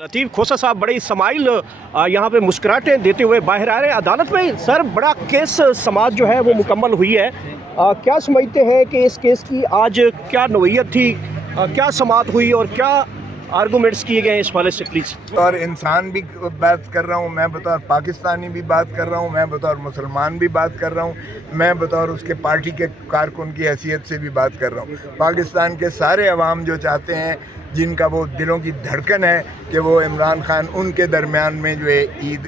लतीफ़ खोसा साहब बड़े समाइल यहाँ पे मुस्कुराहटें देते हुए बाहर आ रहे हैं अदालत में। सर, बड़ा केस समाअत जो है वो मुकम्मल हुई है। क्या समझते हैं कि इस केस की आज क्या नौइयत थी, क्या समाअत हुई और क्या आर्गूमेंट्स किए गए हैं इस हवाले से प्लीज़। और इंसान भी बात कर रहा हूँ, मैं बतौर पाकिस्तानी भी बात कर रहा हूँ, मैं बतौर मुसलमान भी बात कर रहा हूँ, मैं बतौर उसके पार्टी के कारकुन की हैसियत से भी बात कर रहा हूँ। पाकिस्तान के सारे अवाम जो चाहते हैं, जिनका वो दिलों की धड़कन है कि वो इमरान खान उनके दरमियान में जो है ईद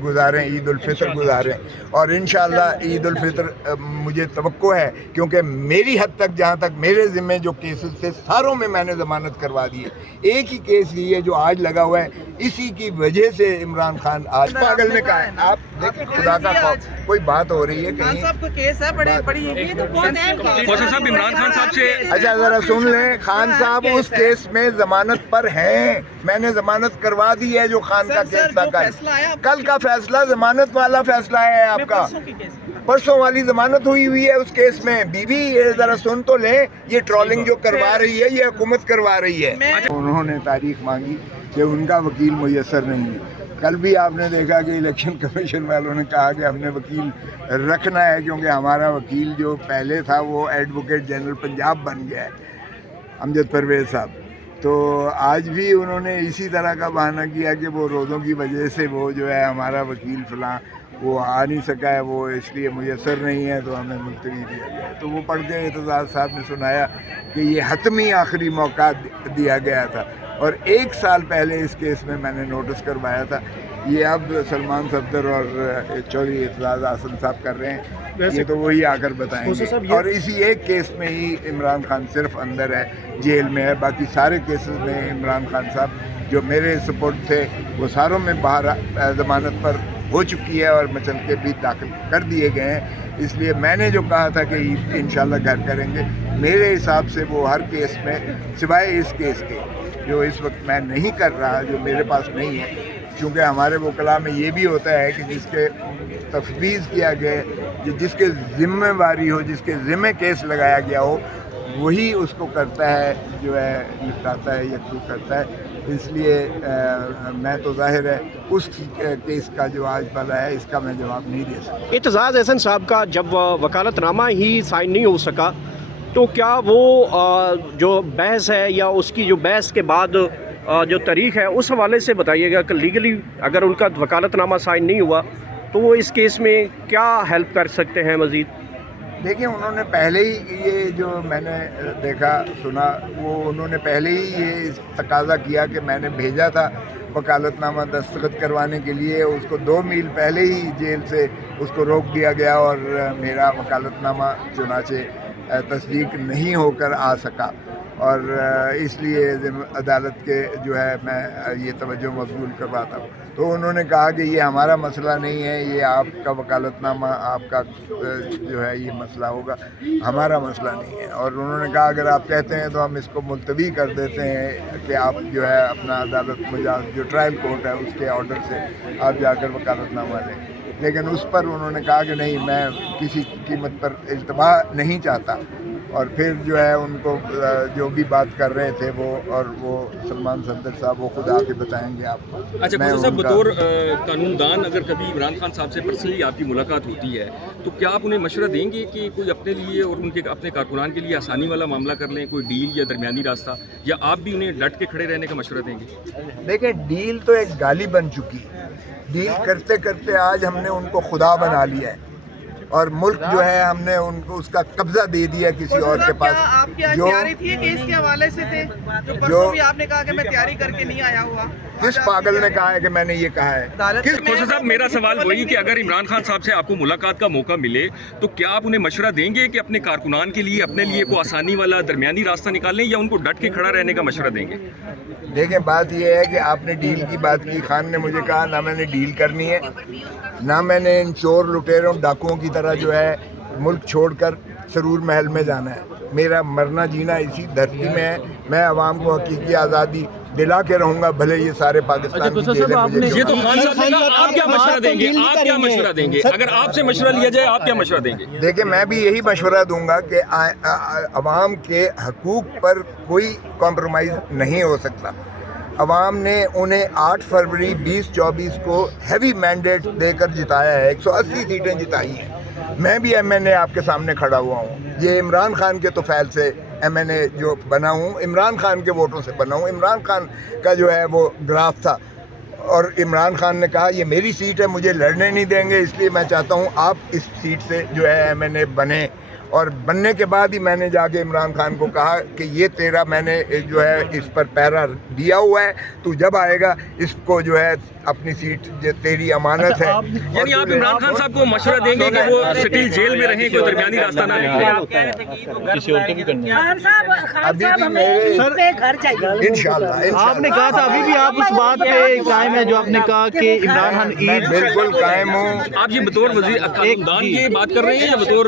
गुजारें, ईद उल फितर गुजारें। और इंशाअल्लाह ईद उल फितर मुझे तवक्को है, क्योंकि मेरी हद तक, जहाँ तक मेरे ज़िम्मे जो केसेस थे सारों में मैंने ज़मानत करवा दी है। एक ही केस ये है जो आज लगा हुआ है, इसी की वजह से इमरान खान आज पागल ने कहा है। आप देखिए, खुदा का खौफ, कोई बात हो रही है कहीं केस है बड़ी इमरान खान साहब से। अच्छा ज़रा सुन लें, खान साहब उस केस में ज़मानत पर हैं, मैंने ज़मानत करवा दी है। जो खान का केस था कल का फैसला ज़मानत वाला फैसला है आपका, परसों वाली ज़मानत हुई है उस केस में। बीबी ज़रा सुन तो लें, ये ट्रोलिंग जो करवा रही है ये हुकूमत करवा रही है। उन्होंने तारीख मांगी कि उनका वकील मुयस्सर नहीं है। कल भी आपने देखा कि इलेक्शन कमीशन वालों ने कहा कि हमने वकील रखना है, क्योंकि हमारा वकील जो पहले था वो एडवोकेट जनरल पंजाब बन गया है, अमजद परवेज़ साहब। तो आज भी उन्होंने इसी तरह का बहाना किया कि वो रोज़ों की वजह से वो जो है हमारा वकील फ़लाँ वो आ नहीं सका है, वो इसलिए मुयस्सर नहीं है, तो हमें मुलतवी दिया गया। तो वो पढ़ के एतजाज़ साहब ने सुनाया कि ये हतमी आखिरी मौका दिया गया था। और 1 साल पहले इस केस में मैंने नोटिस करवाया था। ये अब सलमान सफदर और चौधरी एतजाज़ आसन साहब कर रहे हैं, ये तो वही आकर बताएंगे। और इसी एक केस में ही इमरान खान सिर्फ अंदर है, जेल में है। बाकी सारे केसेस में इमरान खान साहब जो मेरे सपोर्ट थे वो सारों में बाहर ज़मानत पर हो चुकी है और मचलके भी दाखिल कर दिए गए हैं। इसलिए मैंने जो कहा था कि इंशाल्लाह घर करेंगे, मेरे हिसाब से वो हर केस में सिवाय इस केस के जो इस वक्त मैं नहीं कर रहा, जो मेरे पास नहीं है, क्योंकि हमारे वकला में ये भी होता है कि जिसके तफवीज़ किया गया, जिसके ज़िम्मेवारी हो, जिसके ज़िम्मे केस लगाया गया हो, वही उसको करता है, जो है निपटाता है या क्यों करता है। इसलिए मैं तो ज़ाहिर है उस केस का जो आज वाला है इसका मैं जवाब नहीं दे सकता। एतजाज़ अहसन साहब का जब वकालतनामा ही साइन नहीं हो सका, तो क्या वो जो बहस है या उसकी जो बहस के बाद जो तारीख़ है उस हवाले से बताइएगा कि लीगली अगर उनका वकालतनामा साइन नहीं हुआ तो वो इस केस में क्या हेल्प कर सकते हैं मज़ीद। देखिए, उन्होंने पहले ही ये जो मैंने देखा सुना, वो उन्होंने पहले ही ये तकाज़ा किया कि मैंने भेजा था वकालतनामा दस्तखत करवाने के लिए, उसको 2 मील पहले ही जेल से उसको रोक दिया गया और मेरा वकालतनामा चुनाचे तस्दीक नहीं होकर आ सका। और इसलिए अदालत के जो है मैं ये तवज्जो मबसूल करवाता हूँ। तो उन्होंने कहा कि ये हमारा मसला नहीं है, ये आपका वकालतनामा आपका जो है ये मसला होगा, हमारा मसला नहीं है। और उन्होंने कहा अगर आप कहते हैं तो हम इसको मुलतवी कर देते हैं कि आप जो है अपना अदालत मुजाज जो ट्रायल कोर्ट है उसके ऑर्डर से आप जाकर वकालतनामा लें। लेकिन उस पर उन्होंने कहा कि नहीं, मैं किसी कीमत पर इल्तवा नहीं चाहता। और फिर जो है उनको जो भी बात कर रहे थे वो, और वो सलमान सफदर साहब वो खुद आके बताएंगे आपको। अच्छा खोसा साहब, बतौर कानूनदान अगर कभी इमरान खान साहब से पर्सनली आपकी मुलाकात होती है तो क्या आप उन्हें मशवरा देंगे कि कोई अपने लिए और उनके अपने कारकुनान के लिए आसानी वाला मामला कर लें, कोई डील या दरमियानी रास्ता, या आप भी उन्हें डट के खड़े रहने का मशवरा देंगे? देखिए, डील तो एक गाली बन चुकी है। डील करते करते आज हमने उनको खुदा बना लिया है और मुल्क जो है हमने उनको उसका कब्जा दे दिया किसी और के पास। आपकी तैयारी थी केस के हवाले से थे जो भी आपने कहा कि मैं तैयारी करके नहीं आया हुआ? किस पागल ने कहा है कि मैंने ये कहा है? किस खोसा साहब, मेरा सवाल वही कि अगर इमरान खान साहब से आपको मुलाकात का मौका मिले तो क्या आप उन्हें मशवरा देंगे कि अपने कारकुनान के लिए अपने लिए कोई आसानी वाला दरमियानी रास्ता निकालें, या उनको डट के खड़ा रहने का मशवरा देंगे? देखें, बात यह है कि आपने डील की बात की, खान ने मुझे कहा ना मैंने डील करनी है, ना मैंने इन चोर लुटेरों डाकुओं की तरह जो है मुल्क छोड़कर सरूर महल में जाना है। मेरा मरना जीना इसी धरती में है। मैं आवाम को हकीकी आज़ादी दिला के रहूँगा, भले ये सारे पाकिस्तान की जेलें मुझे। ये तो खान साहब, आप क्या मशवरा देंगे? आप क्या मशवरा देंगे? अगर आपसे मशवरा लिया जाए आप क्या मशवरा देंगे? देखिए, मैं भी यही मशवरा दूंगा कि अवाम के हकूक़ पर कोई कॉम्प्रोमाइज़ नहीं हो सकता। عوام نے انہیں 8 فروری 2024 کو ہیوی مینڈیٹ دے کر جتایا ہے، 180 سیٹیں جتائی ہیں۔ میں بھی ایم این اے آپ کے سامنے کھڑا ہوا ہوں، یہ عمران خان کے توفیل سے ایم این اے جو بنا ہوں، عمران خان کے ووٹوں سے بنا ہوں۔ عمران خان کا جو ہے وہ گراف تھا اور عمران خان نے کہا یہ میری سیٹ ہے، مجھے لڑنے نہیں دیں گے، اس لیے میں چاہتا ہوں آپ اس سیٹ سے جو ہے ایم این اے بنیں۔ اور بننے کے بعد ہی میں نے جا کے عمران خان کو کہا کہ یہ تیرا میں نے جو ہے اس پر پیرا دیا ہوا ہے، تو جب آئے گا اس کو جو ہے اپنی سیٹ جو تیری امانت ہے۔ یعنی آپ عمران خان صاحب کو مشورہ دیں گے کہ وہ سٹل جیل میں رہیں، کوئی درمیانی راستہ نہ نکلے؟ کسی اور کو بھی کرنا ہے۔ ابھی بھی میرے انشاءاللہ آپ نے کہا تھا ابھی بھی آپ اس بات پہ قائم ہے جو آپ نے کہا کہ عمران خان میں عید بالکل قائم ہوں۔ آپ یہ بطور وزیر قانون یہ بات کر رہے ہیں یا بطور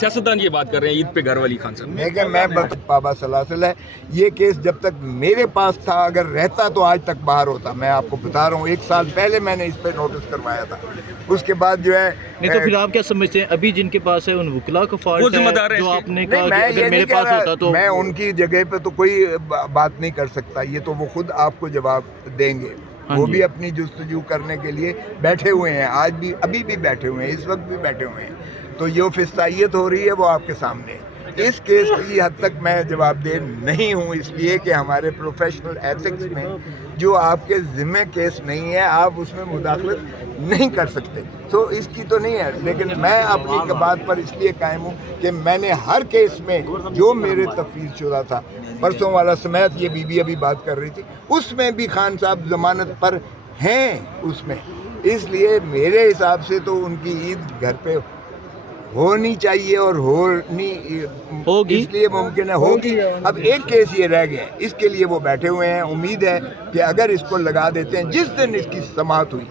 سیاستدان یہ بات کر رہے ہیں عید پہ گھر والی خان صاحب؟ دیکھیں میں بابا سلاسل ہے، یہ کیس جب تک میرے پاس تھا، اگر رہتا تو آج تک باہر ہوتا۔ میں آپ کو بتا رہا ہوں 1 سال پہلے میں نے اس پہ نوٹس کروایا تھا، اس کے بعد جو ہے نہیں تو پھر آپ کیا سمجھتے ہیں ابھی جن کے پاس ہے ان وکلا کا وہ فالٹ ذمہ ہے دار ہے جو اس آپ نے نہیں، کہا کہ میں یہ اگر میرے نہیں کہہ پاس ہوتا رہا، تو میں ان کی جگہ پہ تو کوئی بات نہیں کر سکتا، یہ تو وہ خود آپ کو جواب دیں گے۔ وہ بھی اپنی جستجو کرنے کے لیے بیٹھے ہوئے ہیں، آج بھی ابھی بھی بیٹھے ہوئے ہیں، اس وقت بھی بیٹھے ہوئے ہیں، تو جو فستائیت ہو رہی ہے وہ آپ کے سامنے ہے۔ اس کیس کی حد تک میں جواب دہ نہیں ہوں، اس لیے کہ ہمارے پروفیشنل ایتھکس میں جو آپ کے ذمہ کیس نہیں ہے آپ اس میں مداخلت نہیں کر سکتے، تو اس کی تو نہیں ہے۔ لیکن میں اپنی بات پر اس لیے قائم ہوں کہ میں نے ہر کیس میں جو میرے تفویض شدہ تھا، پرسوں والا سمیت یہ بی بی ابھی بات کر رہی تھی، اس میں بھی خان صاحب ضمانت پر ہیں اس میں، اس لیے میرے حساب سے تو ان کی عید گھر پہ ہونی چاہیے اور ہونی ہوگی، اس لیے ممکن ہے ہوگی۔ اب ایک کیس یہ رہ گیا ہے، اس کے لیے وہ بیٹھے ہوئے ہیں، امید ہے کہ اگر اس کو لگا دیتے ہیں، جس دن اس کی سماعت ہوئی،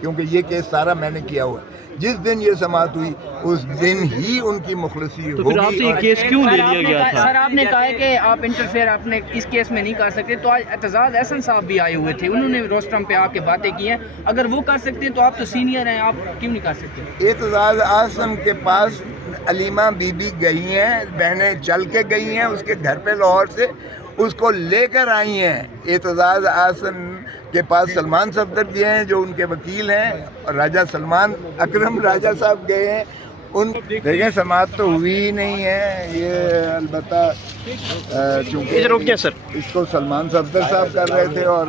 کیونکہ یہ کیس سارا میں نے کیا ہوا ہے، جس دن یہ سماعت ہوئی اس دن ہی ان کی مخلصی تو پھر آپ سے ہوگی۔ یہ کیس کیوں لے لیا گیا تھا؟ سر آپ نے کہا ہے کہ آپ انٹرفیئر آپ نے اس کیس میں نہیں کر سکتے، تو آج اعتزاز احسن صاحب بھی آئے ہوئے تھے، انہوں نے روسٹرم پہ آپ کے باتیں کی ہیں، اگر وہ کر سکتے ہیں تو آپ تو سینئر ہیں، آپ کیوں نہیں کر سکتے؟ اعتزاز اعظم کے پاس علیمہ بی بی گئی ہیں، بہنیں چل کے گئی ہیں اس کے گھر پہ لاہور سے، اس کو لے کر آئی ہیں۔ اعتزاز احسن کے پاس سلمان صفدر گئے ہیں جو ان کے وکیل ہیں، اور راجہ سلمان اکرم راجہ صاحب گئے ہیں۔ ان دیکھیں سماعت تو ہوئی ہی نہیں ہے، یہ البتہ چونکہ اس کو سلمان صفدر صاحب کر رہے تھے اور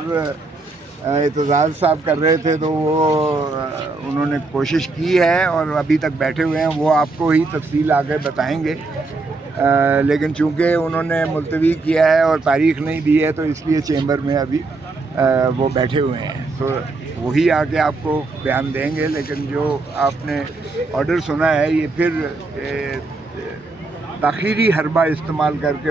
اعتزاز صاحب کر رہے تھے، تو وہ انہوں نے کوشش کی ہے اور ابھی تک بیٹھے ہوئے ہیں، وہ آپ کو ہی تفصیل آگے بتائیں گے، لیکن چونکہ انہوں نے ملتوی کیا ہے اور تاریخ نہیں دی ہے تو اس لیے چیمبر میں ابھی وہ بیٹھے ہوئے ہیں، تو وہی آ کے آپ کو بیان دیں گے۔ لیکن جو آپ نے آرڈر سنا ہے یہ پھر تاخیری حربہ استعمال کر کے